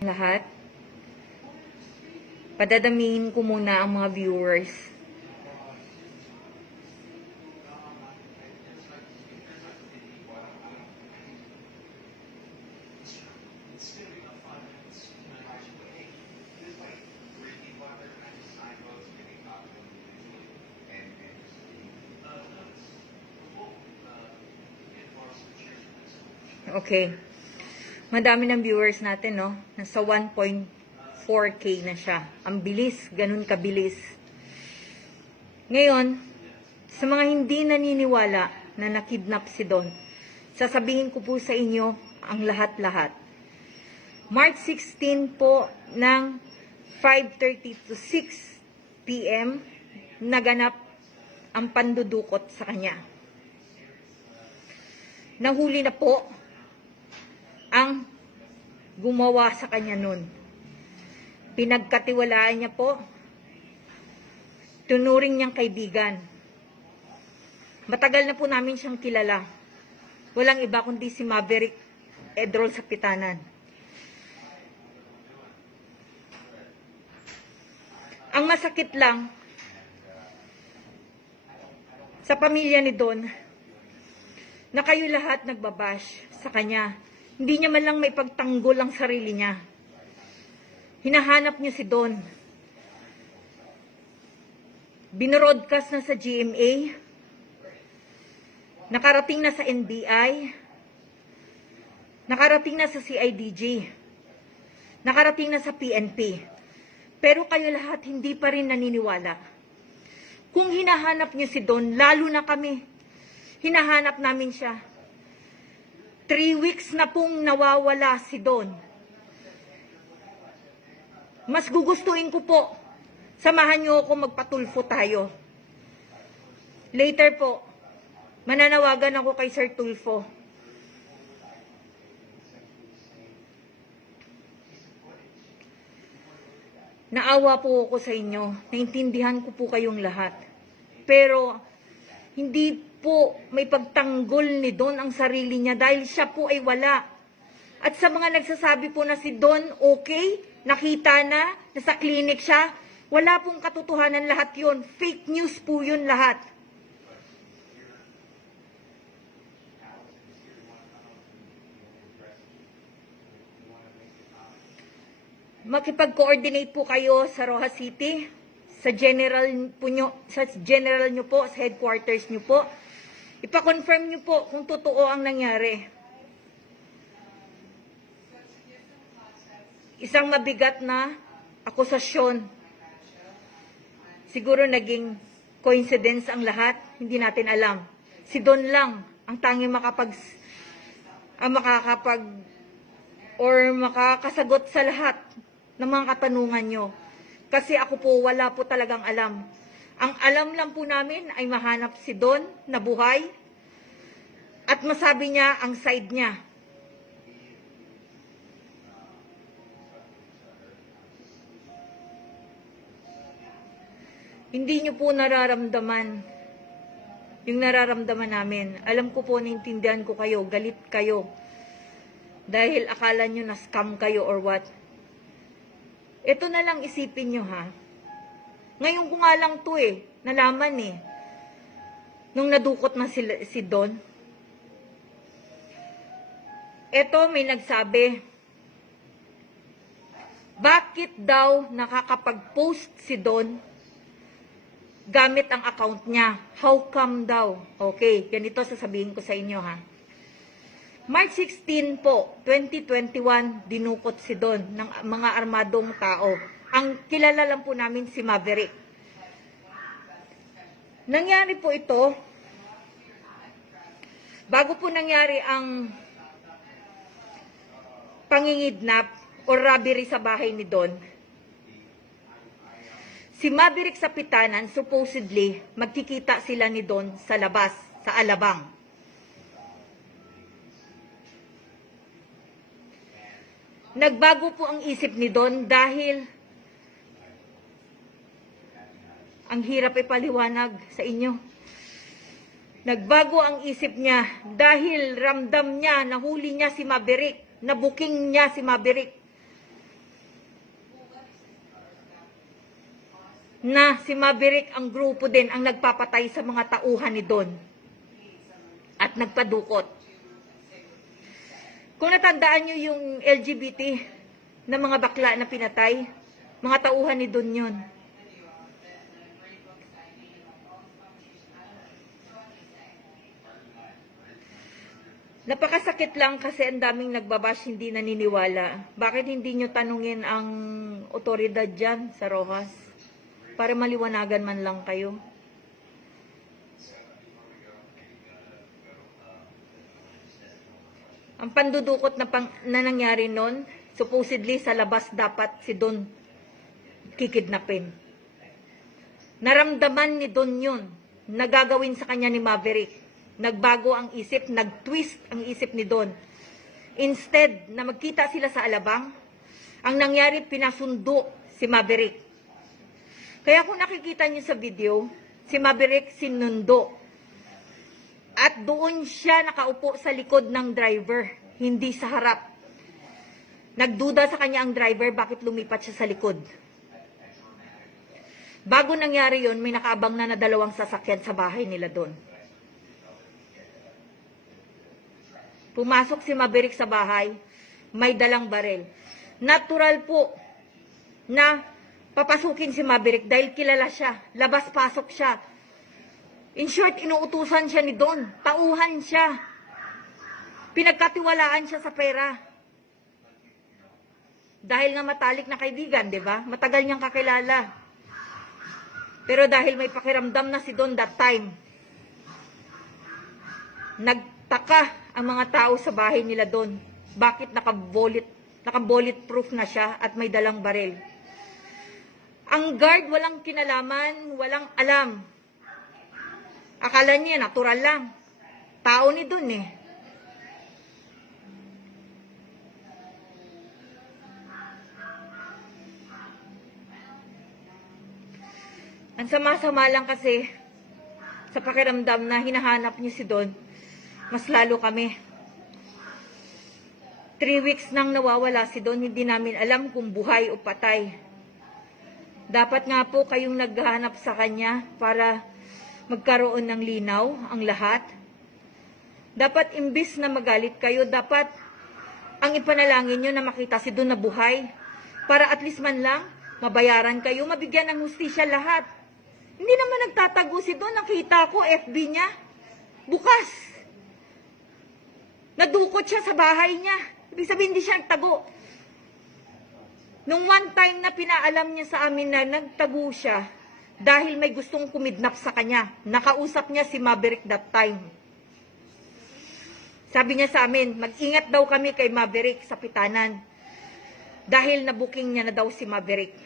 lahat. Padadamihin ko muna ang mga viewers. Okay. Madami ng viewers natin, no? Nasa 1.4K na siya. Ang bilis, ganun kabilis. Ngayon, sa mga hindi naniniwala na nakidnap si Don, sasabihin ko po sa inyo ang lahat-lahat. March 16 po ng 5:30 to 6 PM, naganap ang pandudukot sa kanya. Nahuli na po ang gumawa sa kanya nun. Pinagkatiwalaan niya po, tunuring niyang kaibigan. Matagal na po namin siyang kilala. Walang iba kundi si Maverick Edrol sa Pitanan. Ang masakit lang sa pamilya ni Don na kayo lahat nagbabash sa kanya. Hindi niya man lang may pagtanggol ang sarili niya. Hinahanap niyo si Don. Binroadcast na sa GMA. Nakarating na sa NBI. Nakarating na sa CIDG. Nakarating na sa PNP. Pero kayo lahat hindi pa rin naniniwala. Kung hinahanap niyo si Don, lalo na kami, hinahanap namin siya. 3 weeks na pong nawawala si Don. Mas gugustuhin ko po, samahan niyo ako magpatulfo tayo. Later po, mananawagan ako kay Sir Tulfo. Naawa po ako sa inyo. Naintindihan ko po kayong lahat. Pero, hindi po may pagtanggol ni Don ang sarili niya dahil siya po ay wala. At sa mga nagsasabi po na si Don okay, nakita na, nasa clinic siya, wala pong katotohanan lahat yon. Fake news po yun lahat. Makipag-coordinate po kayo sa Rojas City, sa general nyo po, sa headquarters nyo po. Ipa-confirm nyo po kung totoo ang nangyari. Isang mabigat na akusasyon. Siguro naging coincidence ang lahat, hindi natin alam. Si Don lang ang tanging makakasagot sa lahat ng mga katanungan nyo. Kasi ako po, wala po talagang alam. Ang alam lang po namin ay mahanap si Don na buhay at masabi niya ang side niya. Hindi niyo po nararamdaman yung nararamdaman namin. Alam ko po, naintindihan ko kayo, galit kayo. Dahil akala nyo na scam kayo or what. Ito na lang isipin nyo ha. Ngayon ko nga lang to nalaman nung nadukot na si Don. Ito may nagsabi, bakit daw nakakapag-post si Don gamit ang account niya? How come daw? Okay, ganito sasabihin ko sa inyo ha. March 16 po, 2021, dinukot si Don ng mga armadong tao. Ang kilala lang po namin si Maverick. Nangyari po ito, bago po nangyari ang pangingidnap o robbery sa bahay ni Don, si Maverick sa Pitanan, supposedly, magkikita sila ni Don sa labas, sa Alabang. Nagbago po ang isip ni Don dahil ang hirap ipaliwanag sa inyo. Nagbago ang isip niya dahil ramdam niya, nahuli niya si Maverick. na booking niya si Maverick. Na si Maverick ang grupo din ang nagpapatay sa mga tauhan ni Don at nagpadukot. Kung natandaan nyo yung LGBT na mga bakla na pinatay, mga tauhan ni Don yun. Napakasakit lang kasi ang daming nagbabash hindi naniniwala. Bakit hindi nyo tanungin ang otoridad dyan sa Rojas? Para maliwanagan man lang kayo. Ang pandudukot na nangyari nun, supposedly sa labas dapat si Don kikidnapin. Naramdaman ni Don yun, nagagawin sa kanya ni Maverick. Nagbago ang isip, nag-twist ang isip ni Don. Instead na magkita sila sa alabang, ang nangyari pinasundo si Maverick. Kaya kung nakikita niyo sa video, si Maverick sinundo. At doon siya nakaupo sa likod ng driver, hindi sa harap. Nagduda sa kanya ang driver bakit lumipat siya sa likod. Bago nangyari yun, may nakaabang na dalawang sasakyan sa bahay nila doon. Pumasok si Maverick sa bahay, may dalang barel. Natural po na papasukin si Maverick dahil kilala siya, labas-pasok siya. In short, inuutusan siya ni Don, tauhan siya. Pinagkatiwalaan siya sa pera. Dahil nga matalik na kaibigan, di ba? Matagal niyang kakilala. Pero dahil may pakiramdam na si Don that time, nagtaka ang mga tao sa bahay nila Don. Bakit naka-bulletproof na siya at may dalang baril? Ang guard walang kinalaman, walang alam. Akala niya natural lang. Tao ni Don eh. Ang sama-sama lang kasi sa pakiramdam na hinahanap niyo si Don, mas lalo kami. 3 weeks nang nawawala si Don, hindi namin alam kung buhay o patay. Dapat nga po kayong naghahanap sa kanya para magkaroon ng linaw ang lahat. Dapat imbis na magalit kayo, dapat ang ipanalangin nyo na makita si Don na buhay. Para at least man lang, mabayaran kayo, mabigyan ng hustisya lahat. Hindi naman nagtatago si Don, nakita ko FB niya. Bukas. Nadukot siya sa bahay niya. Ibig sabihin, hindi siya nagtago. Nung one time na pinaalam niya sa amin na nagtago siya dahil may gustong kumidnap sa kanya. Nakausap niya si Maverick that time. Sabi niya sa amin, mag-ingat daw kami kay Maverick sa Pitanan. Dahil nabuking niya na daw si Maverick.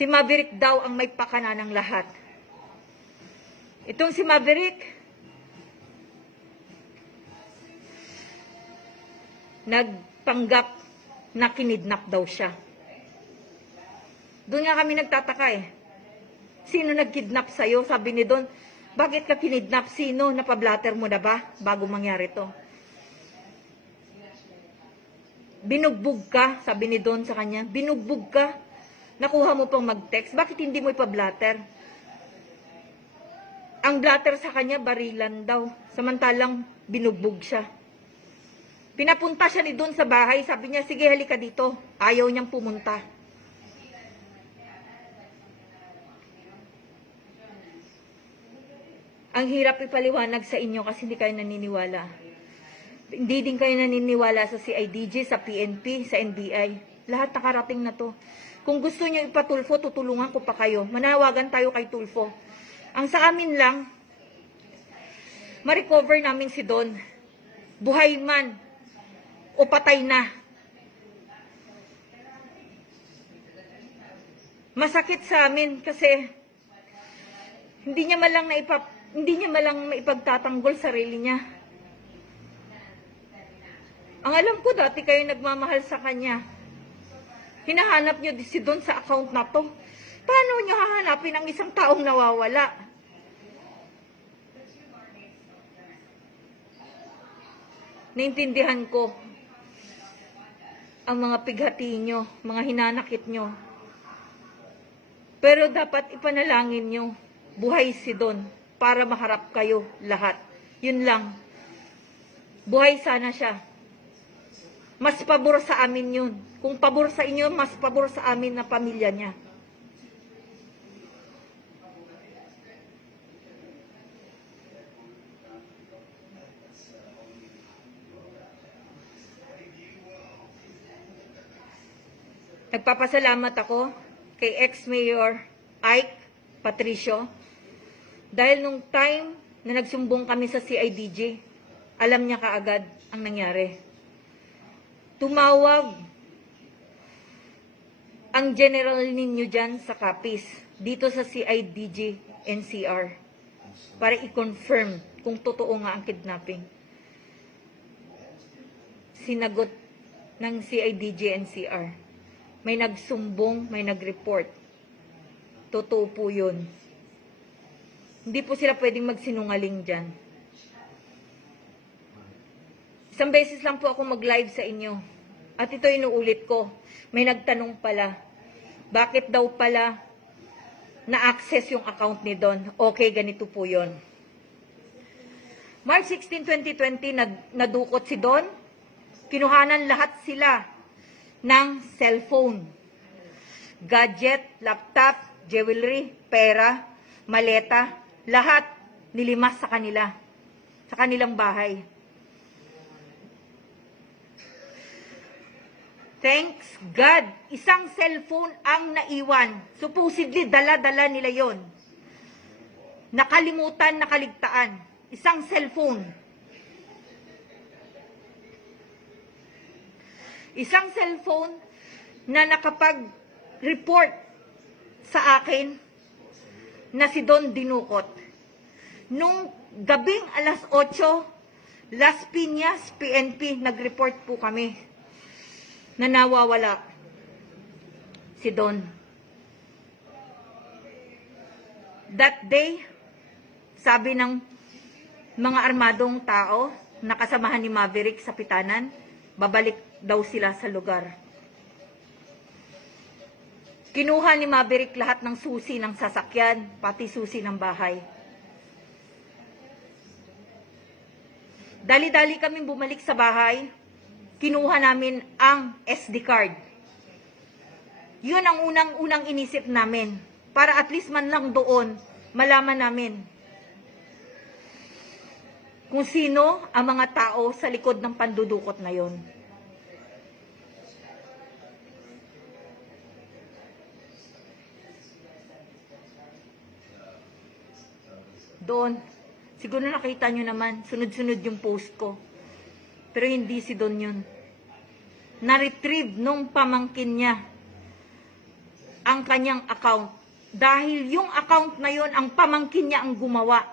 Si Maverick daw ang may pakana ng lahat. Itong si Maverick, nagpanggap na kinidnap daw siya. Doon nga kami nagtataka eh. Sino nagkidnap sa'yo? Sabi ni Don, bakit ka kinidnap? Sino? Napablatter mo na ba bago mangyari to? Binugbog ka, sabi ni Don sa kanya. Binugbog ka. Nakuha mo pang mag-text. Bakit hindi mo ipablatter? Ang blatter sa kanya, barilan daw. Samantalang binugbog siya. Pinapunta siya ni Don sa bahay. Sabi niya, sige halika dito. Ayaw niyang pumunta. Ang hirap ipaliwanag sa inyo kasi hindi kayo naniniwala. Hindi din kayo naniniwala sa CIDG, sa PNP, sa NBI. Lahat nakarating na to. Kung gusto niyo ipatulfo, tutulungan ko pa kayo. Manawagan tayo kay Tulfo. Ang sa amin lang, ma-recover namin si Don. Buhay man o patay na. Masakit sa amin kasi hindi niya malang maipagtatanggol sarili niya. Ang alam ko dati kayo nagmamahal sa kanya. Hinahanap niyo si Don sa account na to. Paano niyo hahanapin ang isang taong nawawala? Naintindihan ko ang mga pighati nyo, mga hinanakit nyo. Pero dapat ipanalangin nyo, buhay si Don para maharap kayo lahat. Yun lang. Buhay sana siya. Mas pabor sa amin yun. Kung pabor sa inyo, mas pabor sa amin na pamilya niya. Nagpapasalamat ako kay ex-mayor Ike Patricio dahil nung time na nagsumbong kami sa CIDG, alam niya kaagad ang nangyari. Tumawag ang general ninyo dyan sa Capiz, dito sa CIDG NCR, para i-confirm kung totoo nga ang kidnapping. Sinagot ng CIDG NCR. May nagsumbong, may nag-report. Totoo po yun. Hindi po sila pwedeng magsinungaling dyan. Isang beses lang po ako mag-live sa inyo. At ito inuulit ko. May nagtanong pala. Bakit daw pala na-access yung account ni Don? Okay, ganito po yun. March 16, 2020, nadukot si Don. Kinuhanan lahat sila ng cellphone, gadget, laptop, jewelry, pera, maleta, lahat nilimas sa kanila, sa kanilang bahay. Thanks God, isang cellphone ang naiwan. Supposedly, dala-dala nila yon. Nakalimutan, nakaligtaan. Isang cellphone. Isang cellphone na nakapag-report sa akin na si Don dinukot. Nung gabing alas 8, Las Piñas, PNP, nag-report po kami na nawawala si Don. That day, sabi ng mga armadong tao na kasamahan ni Maverick sa Pitanan, babalik daw sila sa lugar. Kinuha ni Maverick lahat ng susi ng sasakyan, pati susi ng bahay. Dali-dali kaming bumalik sa bahay, kinuha namin ang SD card. Yun ang unang-unang inisip namin, para at least man lang doon, malaman namin kung sino ang mga tao sa likod ng pandudukot na yon. Doon, siguro nakita nyo naman, sunod-sunod yung post ko. Pero hindi si Don yun. Na-retrieve nung pamangkin niya ang kanyang account. Dahil yung account na yon, ang pamangkin niya ang gumawa.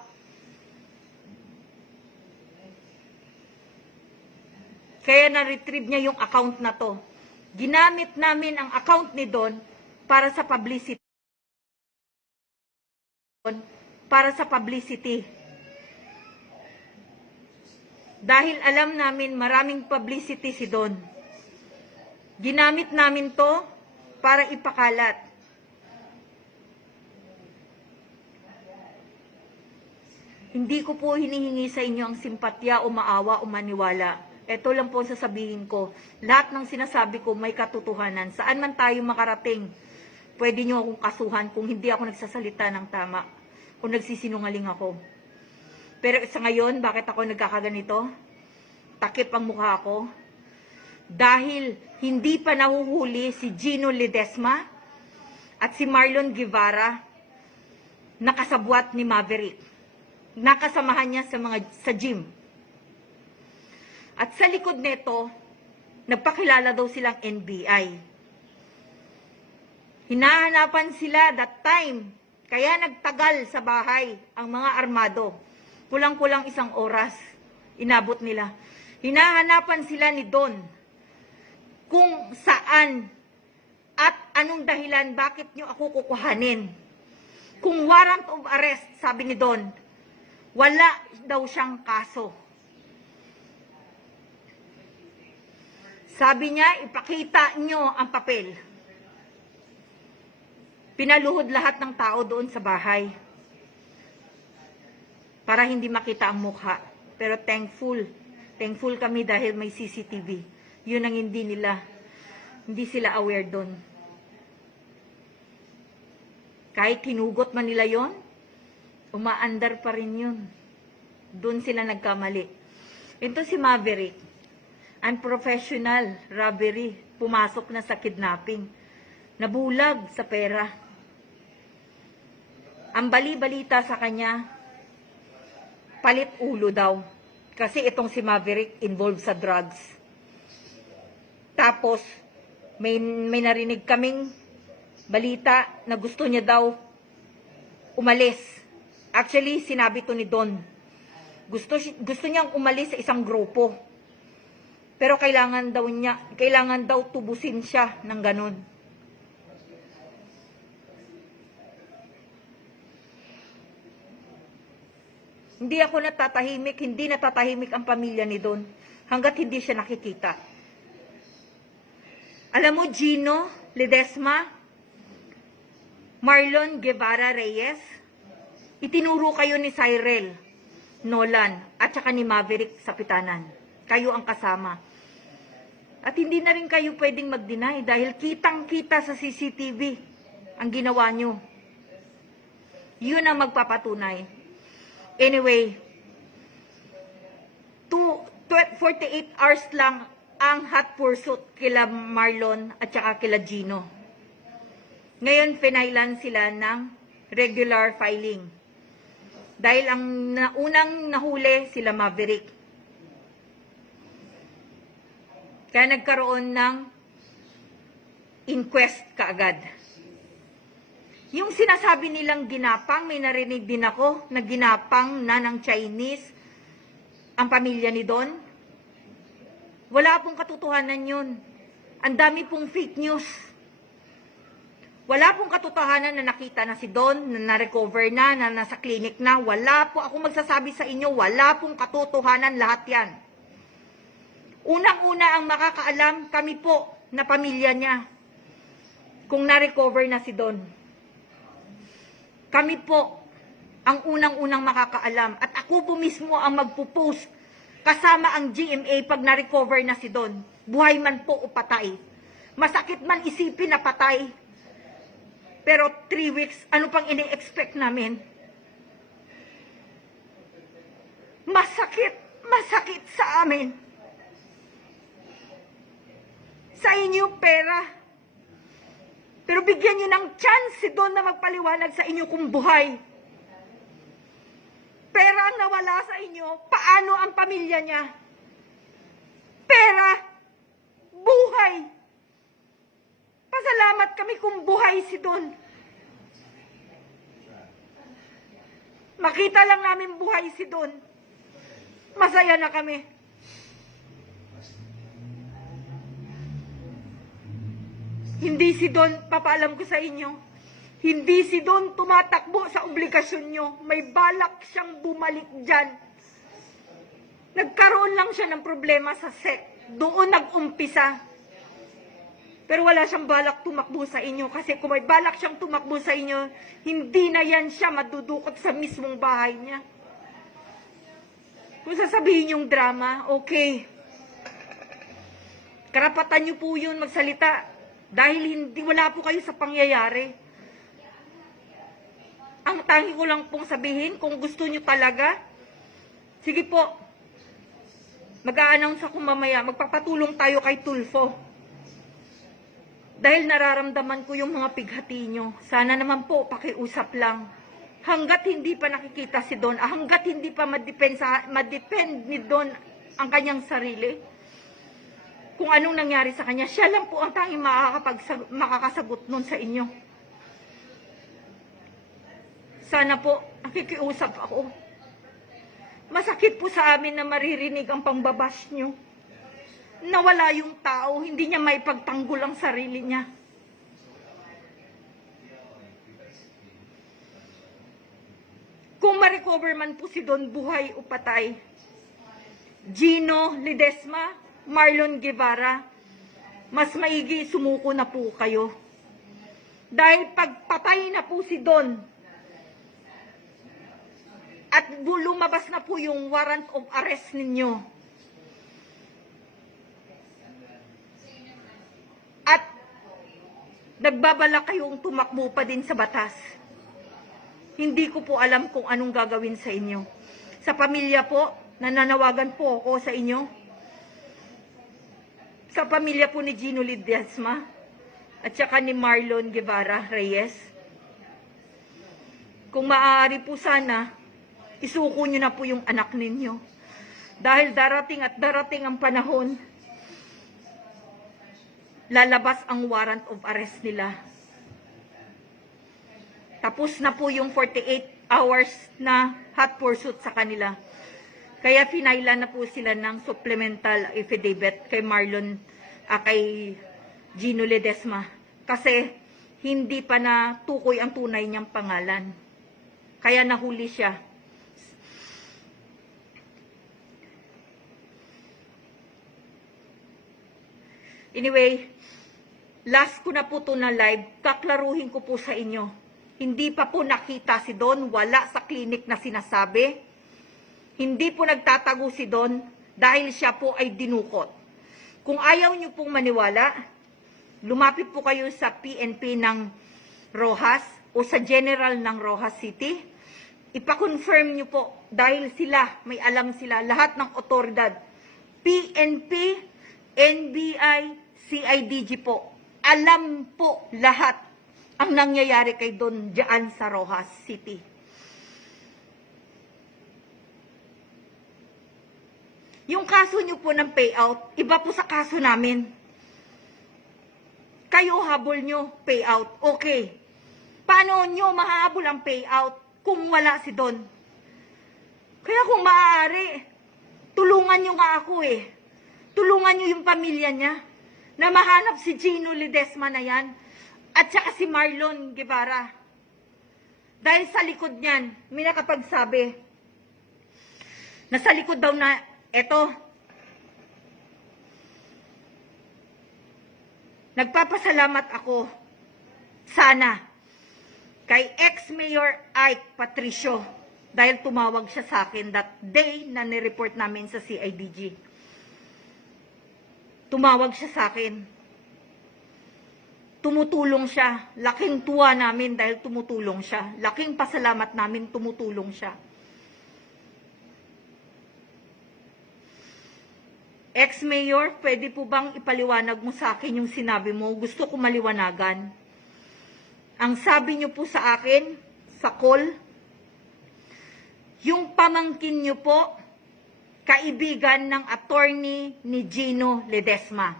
Kaya na-retrieve niya yung account na to. Ginamit namin ang account ni Don para sa publicity. Dahil alam namin maraming publicity si Don. Ginamit namin to para ipakalat. Hindi ko po hinihingi sa inyo ang simpatya o maawa o maniwala. Ito lang po sasabihin ko. Lahat ng sinasabi ko may katotohanan. Saan man tayo makarating, pwede nyo akong kasuhan kung hindi ako nagsasalita ng tama. Kung nagsisinungaling ako. Pero sa ngayon, bakit ako nagkakaganito? Takip ang mukha ko. Dahil hindi pa nahuhuli si Gino Ledesma at si Marlon Guevara, nakasabwat ni Maverick. Nakasamahan niya sa gym. At sa likod nito, nagpakilala daw silang NBI. Hinahanapan sila that time. Kaya nagtagal sa bahay ang mga armado. Kulang-kulang 1 oras. Inabot nila. Hinahanapan sila ni Don kung saan at anong dahilan bakit nyo ako kukuhanin. Kung warrant of arrest, sabi ni Don, wala daw siyang kaso. Sabi niya, ipakita nyo ang papel. Pinaluhod lahat ng tao doon sa bahay para hindi makita ang mukha. Pero thankful kami dahil may CCTV. Yun ang hindi sila aware doon. Kahit hinugot man nila yon, umaandar pa rin yun. Doon sila nagkamali. Ito si Maverick, unprofessional robbery, pumasok na sa kidnapping, nabulag sa pera. Ang bali-balita sa kanya, palit ulo daw. Kasi itong si Maverick involved sa drugs. Tapos, may narinig kaming balita na gusto niya daw umalis. Actually, sinabi to ni Don. Gusto niyang umalis sa isang grupo. Pero kailangan daw tubusin siya ng ganun. Hindi ako natatahimik, hindi natatahimik ang pamilya ni Don hanggat hindi siya nakikita. Alam mo, Gino Ledesma, Marlon Guevara Reyes, itinuro kayo ni Cyril Nolan at saka ni Maverick sa Pitanan. Kayo ang kasama. At hindi na rin kayo pwedeng mag-deny dahil kitang-kita sa CCTV ang ginawa nyo. Yun ang magpapatunay. Anyway, 48 hours lang ang hot pursuit kila Marlon at saka kila Gino. Ngayon, finailan sila ng regular filing. Dahil ang unang nahuli sila Maverick. Kaya nagkaroon ng inquest kaagad. Yung sinasabi nilang ginapang, may narinig din ako na ginapang na ng Chinese ang pamilya ni Don. Wala pong katotohanan yun. Ang dami pong fake news. Wala pong katotohanan na nakita na si Don, na na-recover na nasa clinic na. Wala po. Ako magsasabi sa inyo, wala pong katotohanan lahat yan. Unang-una ang makakaalam, kami po na pamilya niya. Kung na-recover na si Don. Kami po ang unang-unang makakaalam. At ako po mismo ang magpo-post kasama ang GMA pag na-recover na si Don. Buhay man po o patay. Masakit man isipin na patay. Pero 3 weeks, ano pang ini-expect namin? Masakit sa amin. Sa inyo pera. Pero bigyan nyo ng chance si Don na magpaliwanag sa inyo kung buhay. Pera ang nawala sa inyo, paano ang pamilya niya? Pera, buhay. Pasalamat kami kung buhay si Don. Makita lang namin buhay si Don. Masaya na kami. Hindi si Don, papaalam ko sa inyo, hindi si Don tumatakbo sa obligasyon nyo. May balak siyang bumalik dyan. Nagkaroon lang siya ng problema sa SEC. Doon nag-umpisa. Pero wala siyang balak tumakbo sa inyo. Kasi kung may balak siyang tumakbo sa inyo, hindi na yan siya madudukot sa mismong bahay niya. Kung sasabihin yung drama, okay. Karapatan niyo po yun magsalita. Dahil wala po kayo sa pangyayari. Ang tangi ko lang pong sabihin, kung gusto nyo talaga, sige po, mag-a-announce ako mamaya, magpapatulong tayo kay Tulfo. Dahil nararamdaman ko yung mga pighati nyo. Sana naman po, pakiusap lang. Hanggat hindi pa nakikita si Don, hanggat hindi pa madepend ni Don ang kanyang sarili, kung anong nangyari sa kanya, siya lang po ang tanging makakasagot nun sa inyo. Sana po, nakikiusap ako. Masakit po sa amin na maririnig ang pangbabash nyo. Nawala yung tao, hindi niya maipagtanggol ang sarili niya. Kung ma-recover man po si Don, buhay o patay, Gino Ledesma, Marlon Guevara, mas maigi sumuko na po kayo. Dahil pagpatay na po si Don at lumabas na po yung warrant of arrest ninyo at nagbabala kayong tumakbo pa din sa batas, hindi ko po alam kung anong gagawin sa inyo. Sa pamilya po, nananawagan po ako sa inyo. Sa pamilya po ni Gino Ledesma at saka ni Marlon Guevara Reyes, kung maaari po sana, isuko nyo na po yung anak ninyo. Dahil darating at darating ang panahon, lalabas ang warrant of arrest nila. Tapos na po yung 48 hours na hot pursuit sa kanila. Kaya finailan na po sila ng supplemental affidavit kay kay Gino Ledesma. Kasi hindi pa na tukoy ang tunay niyang pangalan. Kaya nahuli siya. Anyway, last ko na po ito na live, kaklaruhin ko po sa inyo. Hindi pa po nakita si Don, wala sa klinik na sinasabi. Hindi po nagtatago si Don dahil siya po ay dinukot. Kung ayaw nyo pong maniwala, lumapit po kayo sa PNP ng Rojas o sa General ng Rojas City. Ipa-confirm nyo po dahil sila, may alam sila, lahat ng otoridad. PNP, NBI, CIDG po. Alam po lahat ang nangyayari kay Don diyan sa Rojas City. Yung kaso nyo po ng payout, iba po sa kaso namin. Kayo habol nyo, payout, okay. Paano nyo mahahabol ang payout kung wala si Don? Kaya kung maaari, tulungan nyo nga ako eh. Tulungan nyo yung pamilya niya na mahanap si Gino Ledesma na yan at saka si Marlon Guevara. Dahil sa likod niyan, may nakapagsabi na sa likod daw na eto, nagpapasalamat ako sana kay ex-mayor Ike Patricio dahil tumawag siya sa akin that day na nireport namin sa CIDG. Tumawag siya sa akin. Tumutulong siya. Laking tuwa namin dahil tumutulong siya. Laking pasalamat namin tumutulong siya. Ex-mayor, pwede po bang ipaliwanag mo sa akin yung sinabi mo? Gusto ko maliwanagan. Ang sabi niyo po sa akin, sa call, yung pamangkin niyo po, kaibigan ng attorney ni Gino Ledesma,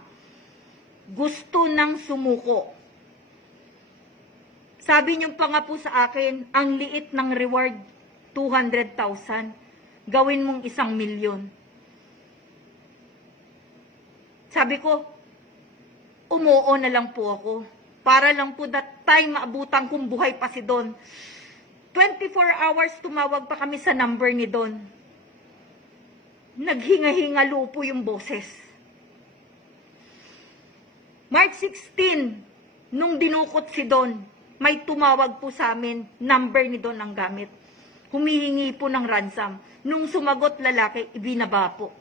gusto nang sumuko. Sabi niyo pa nga po sa akin, ang liit ng reward, 200,000, gawin mong 1,000,000. Sabi ko, umuo na lang po ako. Para lang po that time maabutan kung buhay pa si Don. 24 hours tumawag pa kami sa number ni Don. Naghinga-hingalo po yung boses. March 16, nung dinukot si Don, may tumawag po sa amin, number ni Don ang gamit. Humihingi po ng ransom. Nung sumagot lalaki, ibinaba po.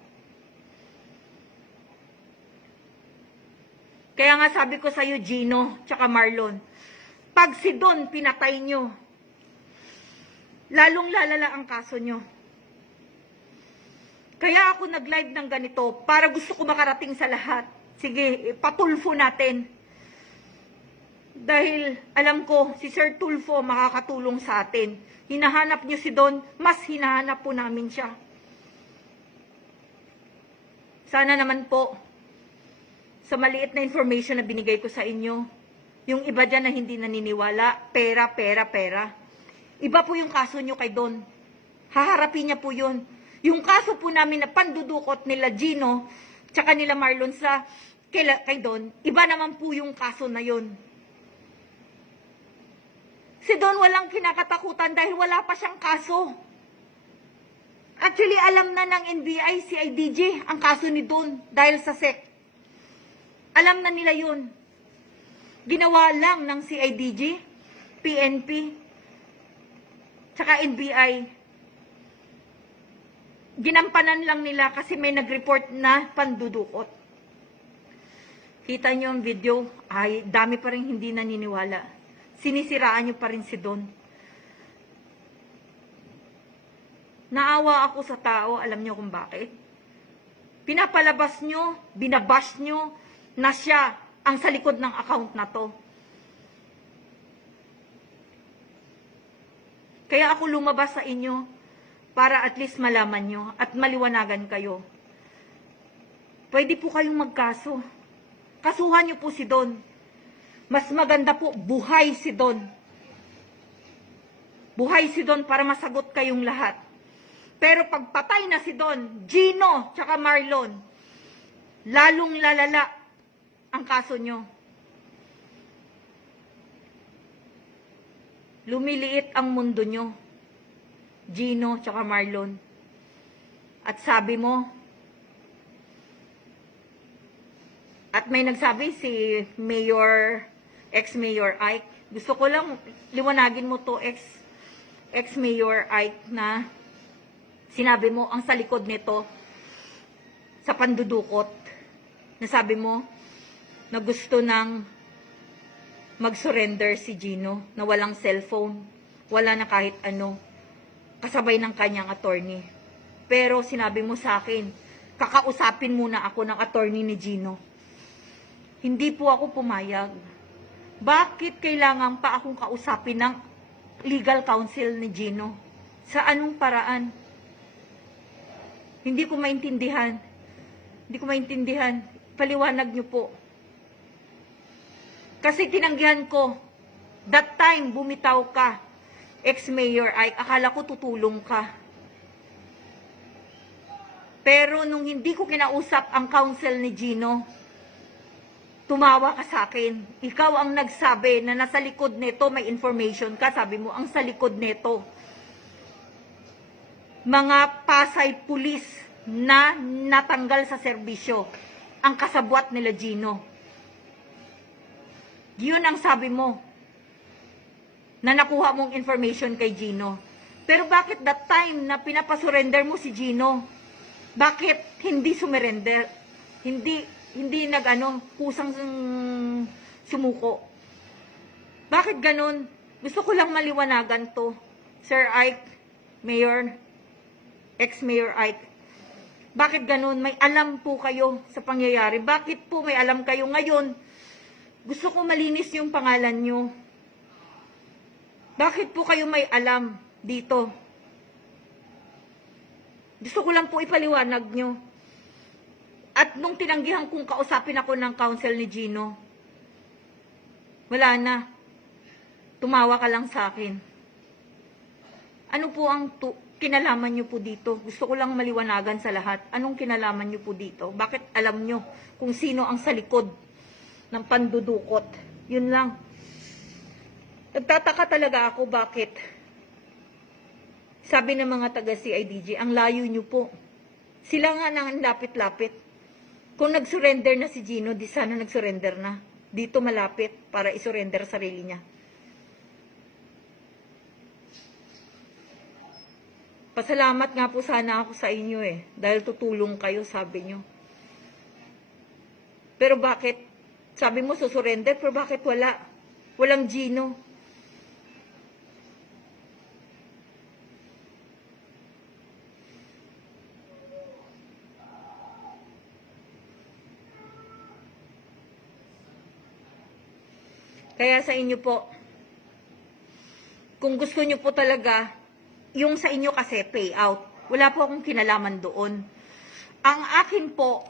Kaya nga sabi ko sa'yo, Gino, tsaka Marlon, pag si Don pinatay nyo, lalong lalala ang kaso nyo. Kaya ako nag-live ng ganito, para gusto ko makarating sa lahat. Sige, patulfo natin. Dahil alam ko, si Sir Tulfo makakatulong sa atin. Hinahanap nyo si Don, mas hinahanap po namin siya. Sana naman po, sa maliit na information na binigay ko sa inyo, yung iba dyan na hindi naniniwala, pera, pera, pera. Iba po yung kaso nyo kay Don. Haharapin niya po yun. Yung kaso po namin na pandudukot nila Gino, tsaka nila Marlon sa kay Don, iba naman po yung kaso na yun. Si Don walang kinakatakutan dahil wala pa siyang kaso. Actually, alam na ng NBI, CIDG, ang kaso ni Don dahil sa SEC. Alam na nila yun. Ginawa lang ng CIDG, PNP, tsaka NBI. Ginampanan lang nila kasi may nag-report na pandudukot. Kita nyo ang video, ay dami pa rin hindi naniniwala. Sinisiraan nyo pa rin si Don. Naawa ako sa tao, alam nyo kung bakit? Pinapalabas nyo, binabash nyo na siya ang sa likod ng account na to. Kaya ako lumabas sa inyo para at least malaman nyo at maliwanagan kayo. Pwede po kayong magkaso. Kasuhan nyo po si Don. Mas maganda po, buhay si Don. Buhay si Don para masagot kayong lahat. Pero pag patay na si Don, Gino, tsaka Marlon, lalong lalala ang kaso nyo. Lumiliit ang mundo nyo, Gino, tsaka Marlon. At sabi mo, at may nagsabi si Mayor, ex-Mayor Ike, gusto ko lang liwanagin mo to, ex-Mayor Ike, na sinabi mo, ang sa likod nito, sa pandudukot, nasabi mo, na gusto nang mag-surrender si Gino, na walang cellphone, wala na kahit ano, kasabay ng kanyang attorney. Pero sinabi mo sa akin, kakausapin muna ako ng attorney ni Gino. Hindi po ako pumayag. Bakit kailangan pa akong kausapin ng legal counsel ni Gino? Sa anong paraan? Hindi ko maintindihan. Hindi ko maintindihan. Paliwanag niyo po. Kasi tinanggihan ko. That time, bumitaw ka. Ex-Mayor Ike, akala ko tutulong ka. Pero nung hindi ko kinausap ang counsel ni Gino, tumawa ka sa akin. Ikaw ang nagsabi na nasa likod nito may information ka. Sabi mo, ang sa likod nito, mga Pasay pulis na natanggal sa serbisyo, ang kasabwat nila Gino. Yun ang sabi mo, na nakuha mong information kay Gino. Pero bakit that time na pinapasurrender mo si Gino, bakit hindi sumurrender? Hindi kusang sumuko. Bakit ganun? Gusto ko lang maliwanagan to. Sir Ike, Mayor, ex-Mayor Ike. Bakit ganun? May alam po kayo sa pangyayari. Bakit po may alam kayo ngayon? Gusto ko malinis yung pangalan nyo. Bakit po kayo may alam dito? Gusto ko lang po ipaliwanag nyo. At nung tinanggihan kong kausapin ako ng counsel ni Gino, wala na. Tumawa ka lang sa akin. Ano po ang kinalaman nyo po dito? Gusto ko lang maliwanagan sa lahat. Anong kinalaman nyo po dito? Bakit alam nyo kung sino ang sa likod ng pandudukot? Yun lang. Nagtataka talaga ako bakit. Sabi ng mga taga-CIDG, ang layo nyo po. Sila nga nang lapit-lapit. Kung nag-surrender na si Gino, di sana nag-surrender na. Dito malapit para isurrender sarili niya. Pasalamat nga po sana ako sa inyo dahil tutulong kayo, sabi nyo. Pero bakit? Sabi mo susurrender, pero bakit wala? Walang Gino. Kaya sa inyo po, kung gusto nyo po talaga, yung sa inyo kasi payout, wala po akong kinalaman doon. Ang akin po,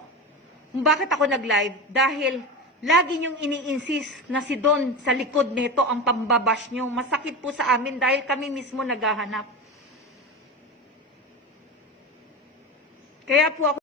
bakit ako nag-live? Dahil lagi nyong ini-insist na si Don sa likod nito ang pambabash nyo. Masakit po sa amin dahil kami mismo naghahanap. Kaya po ako